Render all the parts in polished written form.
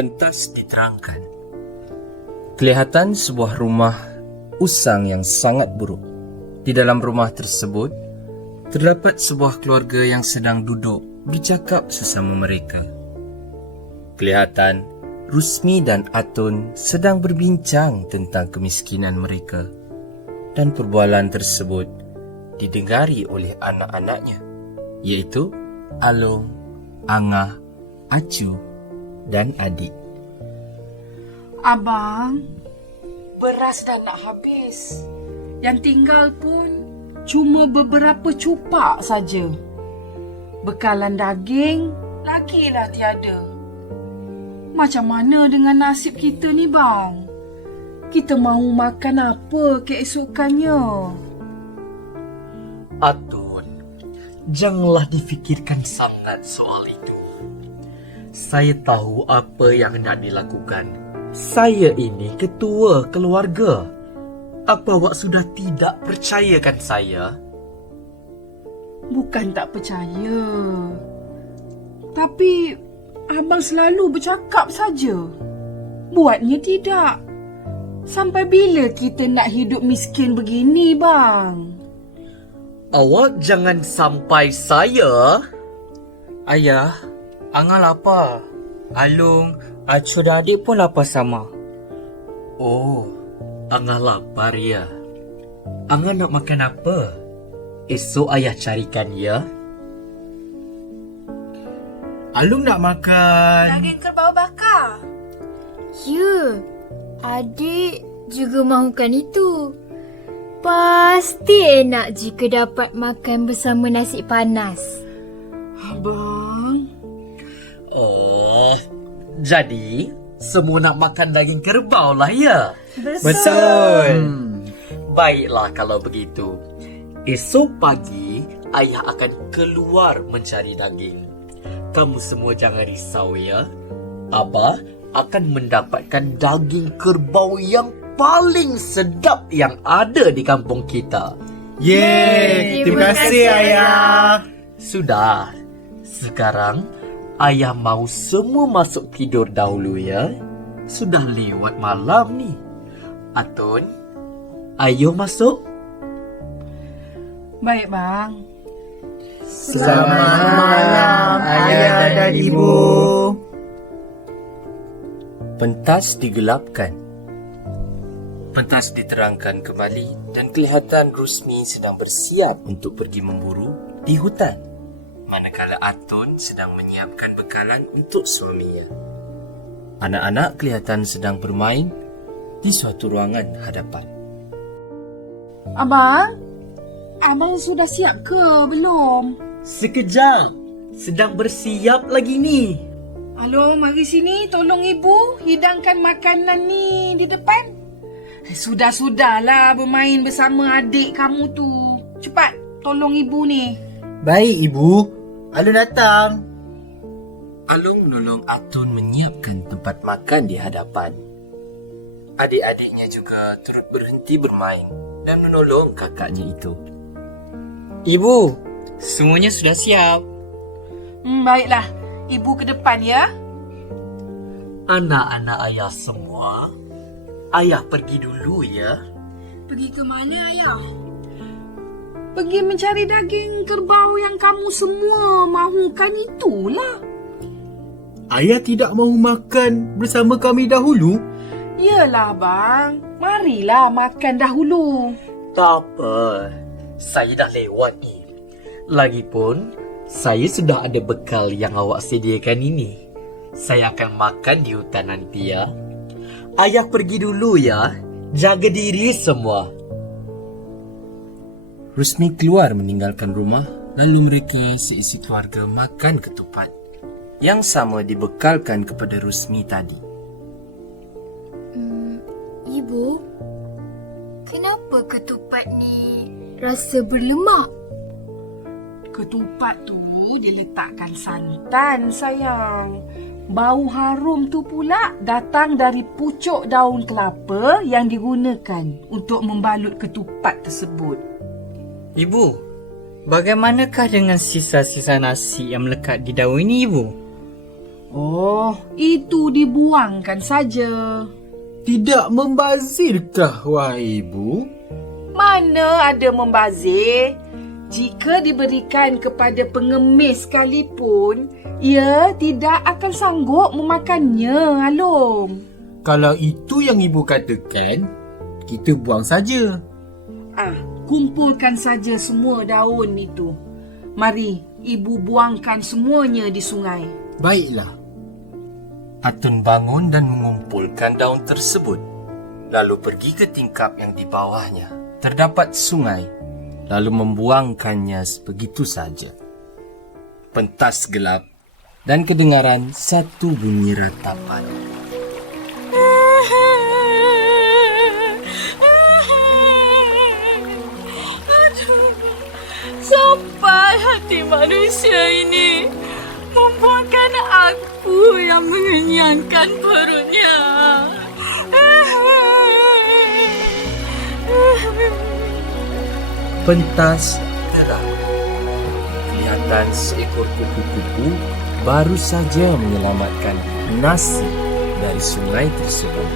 Pentas diterangkan. Kelihatan sebuah rumah usang yang sangat buruk. Di dalam rumah tersebut, terdapat sebuah keluarga yang sedang duduk bercakap sesama mereka. Kelihatan Rusmi dan Atun sedang berbincang tentang kemiskinan mereka, dan perbualan tersebut didengari oleh anak-anaknya, iaitu Alung, Angah, Acu dan adik. Abang, beras dah nak habis. Yang tinggal pun cuma beberapa cupak saja. Bekalan daging lagilah tiada. Macam mana dengan nasib kita ni, bang? Kita mahu makan apa keesokannya? Atun, janganlah difikirkan sangat soal itu. Saya tahu apa yang hendak dilakukan. Saya ini ketua keluarga. Apa awak sudah tidak percayakan saya? Bukan tak percaya. Tapi abang selalu bercakap saja. Buatnya tidak. Sampai bila kita nak hidup miskin begini, bang? Awak jangan sampai saya. Ayah, Angah lapar. Alung, Acu dan adik pun lapar sama. Oh, Angah lapar ya. Angah nak makan apa? Esok ayah carikan ya. Alung nak makan. Daging kerbau bakar. Ya, adik juga mahukan itu. Pasti enak jika dapat makan bersama nasi panas. Abang, Jadi semua nak makan daging kerbau lah ya. Betul. Baiklah kalau begitu. Esok pagi ayah akan keluar mencari daging. Kamu semua jangan risau ya. Abah akan mendapatkan daging kerbau yang paling sedap yang ada di kampung kita. Yeay, terima kasih ayah. Sudah. Sekarang ayah mau semua masuk tidur dahulu ya. Sudah lewat malam ni. Atun, ayo masuk. baik bang. Selamat malam ayah dan ibu. Pentas digelapkan. Pentas diterangkan kembali dan kelihatan Rusmi sedang bersiap untuk pergi memburu di hutan, manakala Atun sedang menyiapkan bekalan untuk suaminya. Anak-anak kelihatan sedang bermain di suatu ruangan hadapan. Abang sudah siap ke belum? Sekejap. Sedang bersiap lagi ni. Alung, mari sini tolong ibu hidangkan makanan ni di depan. Sudahlah bermain bersama adik kamu tu. Cepat, tolong ibu ni. Baik ibu, Alung datang. Alung menolong Atun menyiapkan tempat makan di hadapan. Adik-adiknya juga turut berhenti bermain dan menolong kakaknya itu. Ibu, semuanya sudah siap. Baiklah, ibu ke depan ya. Anak-anak ayah semua. Ayah pergi dulu ya. Pergi ke mana, ayah? Pergi mencari daging kerbau yang kamu semua mahukan itulah. Ayah tidak mahu makan bersama kami dahulu? Yelah bang, marilah makan dahulu. Tak apa. Saya dah lewat ni. Lagipun, saya sudah ada bekal yang awak sediakan ini. Saya akan makan di hutan nanti ya. Ayah pergi dulu ya. Jaga diri semua. Rusmi keluar meninggalkan rumah, lalu mereka seisi keluarga makan ketupat yang sama dibekalkan kepada Rusmi tadi. Ibu, kenapa ketupat ni rasa berlemak? Ketupat tu diletakkan santan, sayang. Bau harum tu pula datang dari pucuk daun kelapa yang digunakan untuk membalut ketupat tersebut. Ibu, bagaimanakah dengan sisa-sisa nasi yang melekat di daun ini ibu? Oh, itu dibuangkan saja. Tidak membazirkah, wahai ibu? Mana ada membazir? Jika diberikan kepada pengemis sekalipun, ia tidak akan sanggup memakannya, Alom. Kalau itu yang ibu katakan, kita buang saja. Kumpulkan saja semua daun itu. Mari, ibu buangkan semuanya di sungai. Baiklah. Atun bangun dan mengumpulkan daun tersebut. Lalu pergi ke tingkap yang di bawahnya. Terdapat sungai. Lalu membuangkannya begitu saja. Pentas gelap dan kedengaran satu bunyi ratapan. Sampai hati manusia ini membuatkan aku yang mengenyangkan perutnya. Pentas gelap. Kelihatan seekor kupu-kupu baru saja menyelamatkan nasi dari sungai tersebut.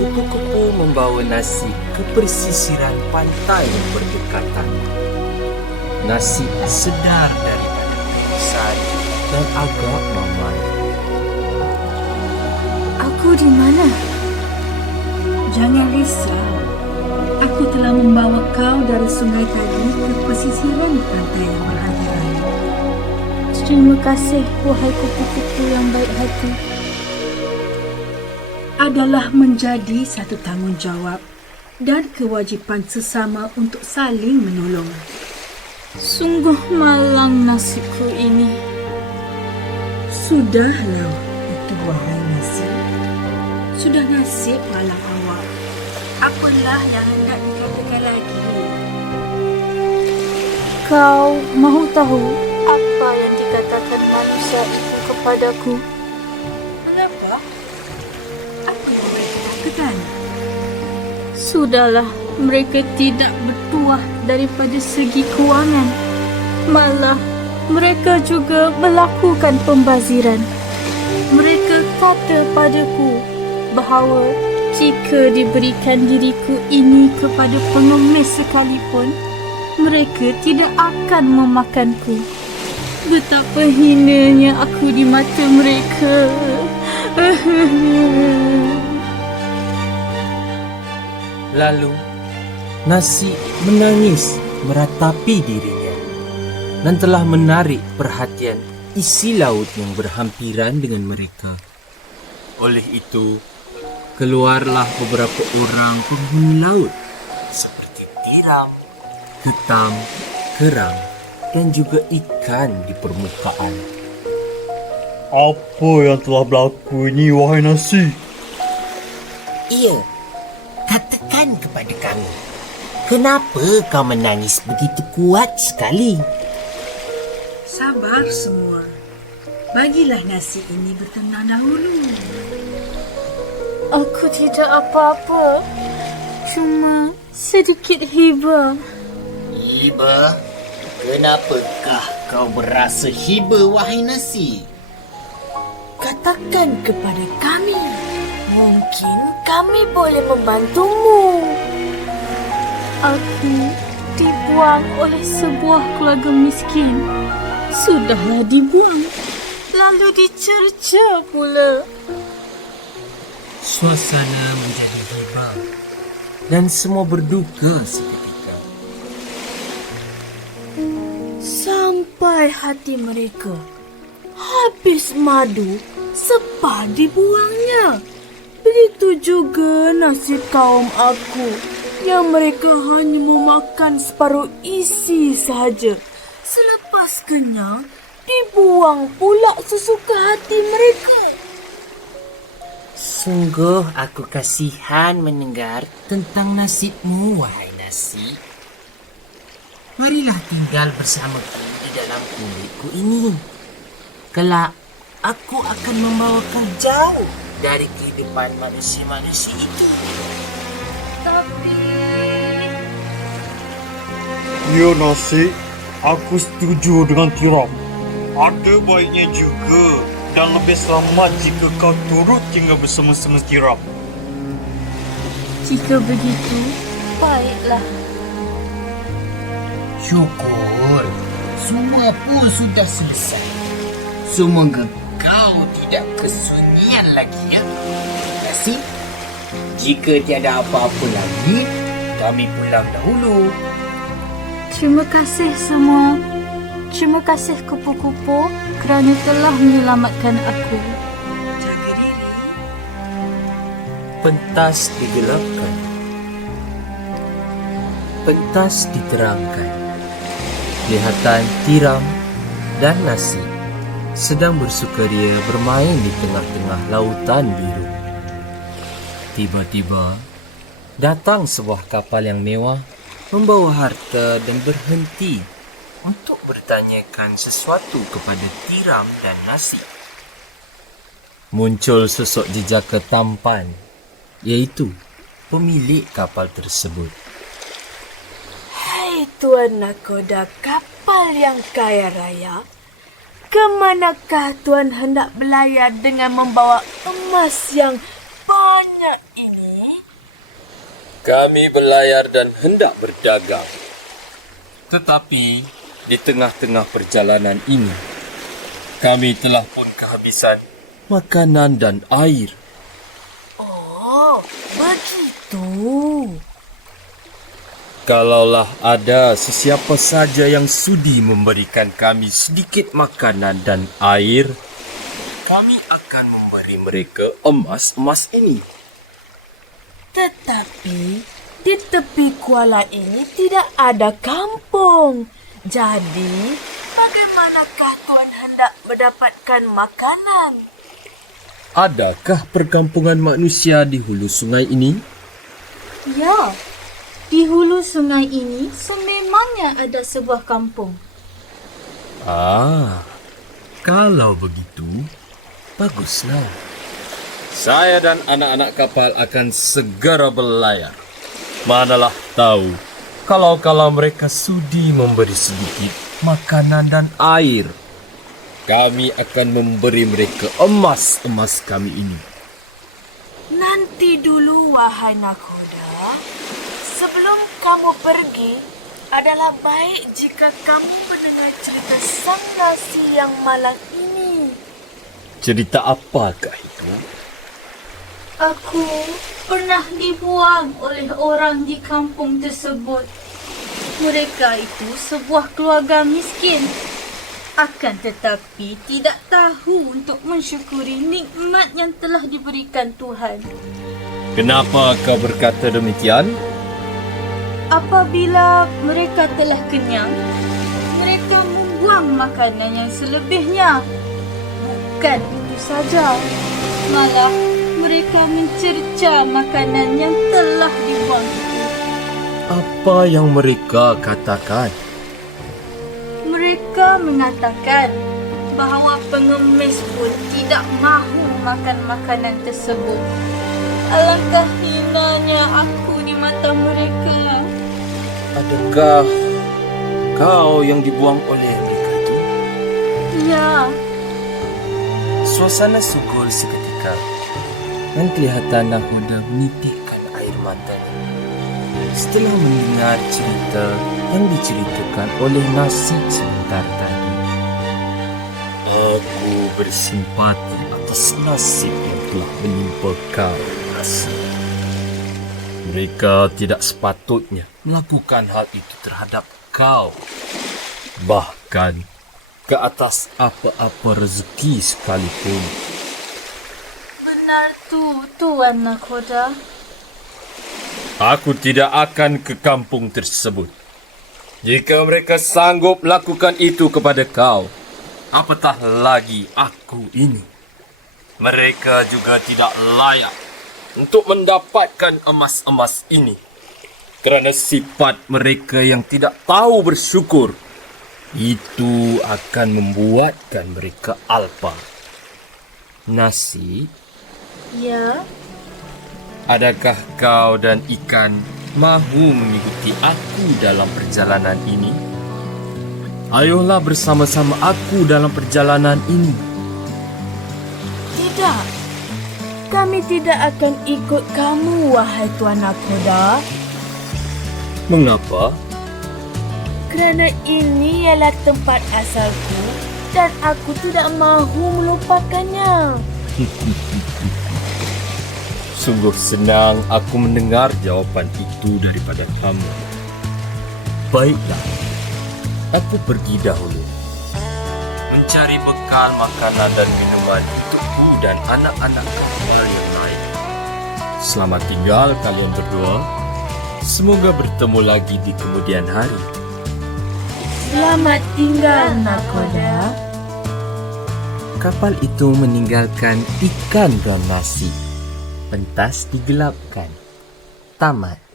Kupu-kupu membawa nasi ke pesisiran pantai yang berdekatan. Nasi sedar daripada kebiasaan dan agak mamai. Aku di mana? Jangan risau. Aku telah membawa kau dari sungai tadi ke pesisiran pantai yang berhantaran. Terima kasih, wahai kupu-kupu yang baik hati. Adalah menjadi satu tanggungjawab dan kewajipan sesama untuk saling menolong. Sungguh malang nasibku ini. Sudahlah itu, wahai nasib. Sudah nasib malang awak. Apalah yang hendak dikatakan lagi? Kau mahu tahu apa yang dikatakan manusia itu kepadaku? Kenapa? Apa yang mereka katakan? Sudahlah, mereka tidak bertuah daripada segi kewangan. Malah, mereka juga melakukan pembaziran. Mereka kata padaku bahawa jika diberikan diriku ini kepada pengemis sekalipun, mereka tidak akan memakanku. Betapa hinanya aku di mata mereka. Lalu, nasi menangis meratapi dirinya dan telah menarik perhatian isi laut yang berhampiran dengan mereka. Oleh itu, keluarlah beberapa orang penghuni laut seperti tiram, ketam, kerang dan juga ikan di permukaan. Apa yang telah berlaku ini, wahai nasi? Iya, katakan kepada kami, kenapa kau menangis begitu kuat sekali? Sabar semua. Bagilah nasi ini bertenang dahulu. Aku tidak apa-apa. Cuma sedikit hiba. Hiba? Kenapakah kau berasa hiba, wahai nasi? Katakan kepada kami. Mungkin kami boleh membantumu. Aku dibuang oleh sebuah keluarga miskin. Sudahlah dibuang, lalu dicerca pula. Suasana menjadi riba dan semua berduka seketika. Sampai hati mereka habis madu sepah dibuangnya. Begitu juga nasib kaum aku yang mereka hanya memakan separuh isi sahaja. Selepas kenyang, dibuang pula sesuka hati mereka. Sungguh aku kasihan mendengar tentang nasibmu, wahai nasi. Marilah tinggal bersamaku di dalam kulitku ini. Kelak, aku akan membawa kau jauh dari kehidupan manusia-manusia itu. Ya nasi, aku setuju dengan tiram. Ada baiknya juga dan lebih selamat jika kau turut tinggal bersama-sama tiram. Jika begitu, baiklah. Syukur, semua pun sudah selesai. Semoga kau tidak kesunyian lagi ya. Terima kasih. Jika tiada apa-apa lagi, kami pulang dahulu. Terima kasih semua. Terima kasih kupu-kupu kerana telah menyelamatkan aku. Jaga diri. Pentas digelapkan. Pentas diterangkan. Kelihatan tiram dan nasi sedang bersukaria bermain di tengah-tengah lautan biru. Tiba-tiba, datang sebuah kapal yang mewah membawa harta dan berhenti untuk bertanyakan sesuatu kepada tiram dan nasi. Muncul sosok jejaka tampan, iaitu pemilik kapal tersebut. Hai Tuan Nakoda kapal yang kaya raya, kemanakah Tuan hendak berlayar dengan membawa emas yang banyak ini? Kami berlayar dan hendak berdagang. Tetapi di tengah-tengah perjalanan ini, kami telah pun kehabisan makanan dan air. Oh, begitu. Kalaulah ada sesiapa saja yang sudi memberikan kami sedikit makanan dan air, kami akan memberi mereka emas-emas ini. Tetapi di tepi kuala ini tidak ada kampung. Jadi, bagaimanakah Tuan hendak mendapatkan makanan? Adakah perkampungan manusia di hulu sungai ini? Ya, di hulu sungai ini sememangnya ada sebuah kampung. Kalau begitu, baguslah. Saya dan anak-anak kapal akan segera berlayar. Manalah tahu, kalau mereka sudi memberi sedikit makanan dan air, kami akan memberi mereka emas-emas kami ini. Nanti dulu, wahai Nakoda. Sebelum kamu pergi, adalah baik jika kamu mendengar cerita sang nasi yang malang ini. Cerita apakah itu? Aku pernah dibuang oleh orang di kampung tersebut. Mereka itu sebuah keluarga miskin. Akan tetapi tidak tahu untuk mensyukuri nikmat yang telah diberikan Tuhan. Kenapa kau berkata demikian? Apabila mereka telah kenyang, mereka membuang makanan yang selebihnya. Bukan itu saja, malah mereka mencerca makanan yang telah dibuang itu. Apa yang mereka katakan? Mereka mengatakan bahawa pengemis pun tidak mahu makan makanan tersebut. Alangkah hinanya aku di mata mereka. Adakah kau yang dibuang oleh mereka itu? Ya, Suasana sukul seketika dan kelihatan Nakoda menitikkan air matanya setelah mendengar cerita yang diceritakan oleh Nasi sebentar tadi. Aku bersimpati atas nasib yang telah menimpa kau, Nasi. Mereka tidak sepatutnya melakukan hal itu terhadap kau. Bahkan ke atas apa-apa rezeki sekalipun. benar tu, Tuan Nakoda. Aku tidak akan ke kampung tersebut. Jika mereka sanggup lakukan itu kepada kau, apatah lagi aku ini. Mereka juga tidak layak untuk mendapatkan emas-emas ini. Kerana sifat mereka yang tidak tahu bersyukur, itu akan membuatkan mereka alpa. Nasi, Ya, adakah kau dan ikan mahu mengikuti aku dalam perjalanan ini? Ayolah bersama-sama aku dalam perjalanan ini. Tidak. Kami tidak akan ikut kamu, wahai Tuan Nakoda. Mengapa? Kerana ini ialah tempat asalku dan aku tidak mahu melupakannya. Sungguh senang aku mendengar jawapan itu daripada kamu. Baiklah, aku pergi dahulu. Mencari bekal makanan dan minuman untukku dan anak-anak kecil yang lain. Selamat tinggal kalian berdua. Semoga bertemu lagi di kemudian hari. Selamat tinggal, Nakoda. Kapal itu meninggalkan ikan dan nasi. Pentas digelapkan. Tamat.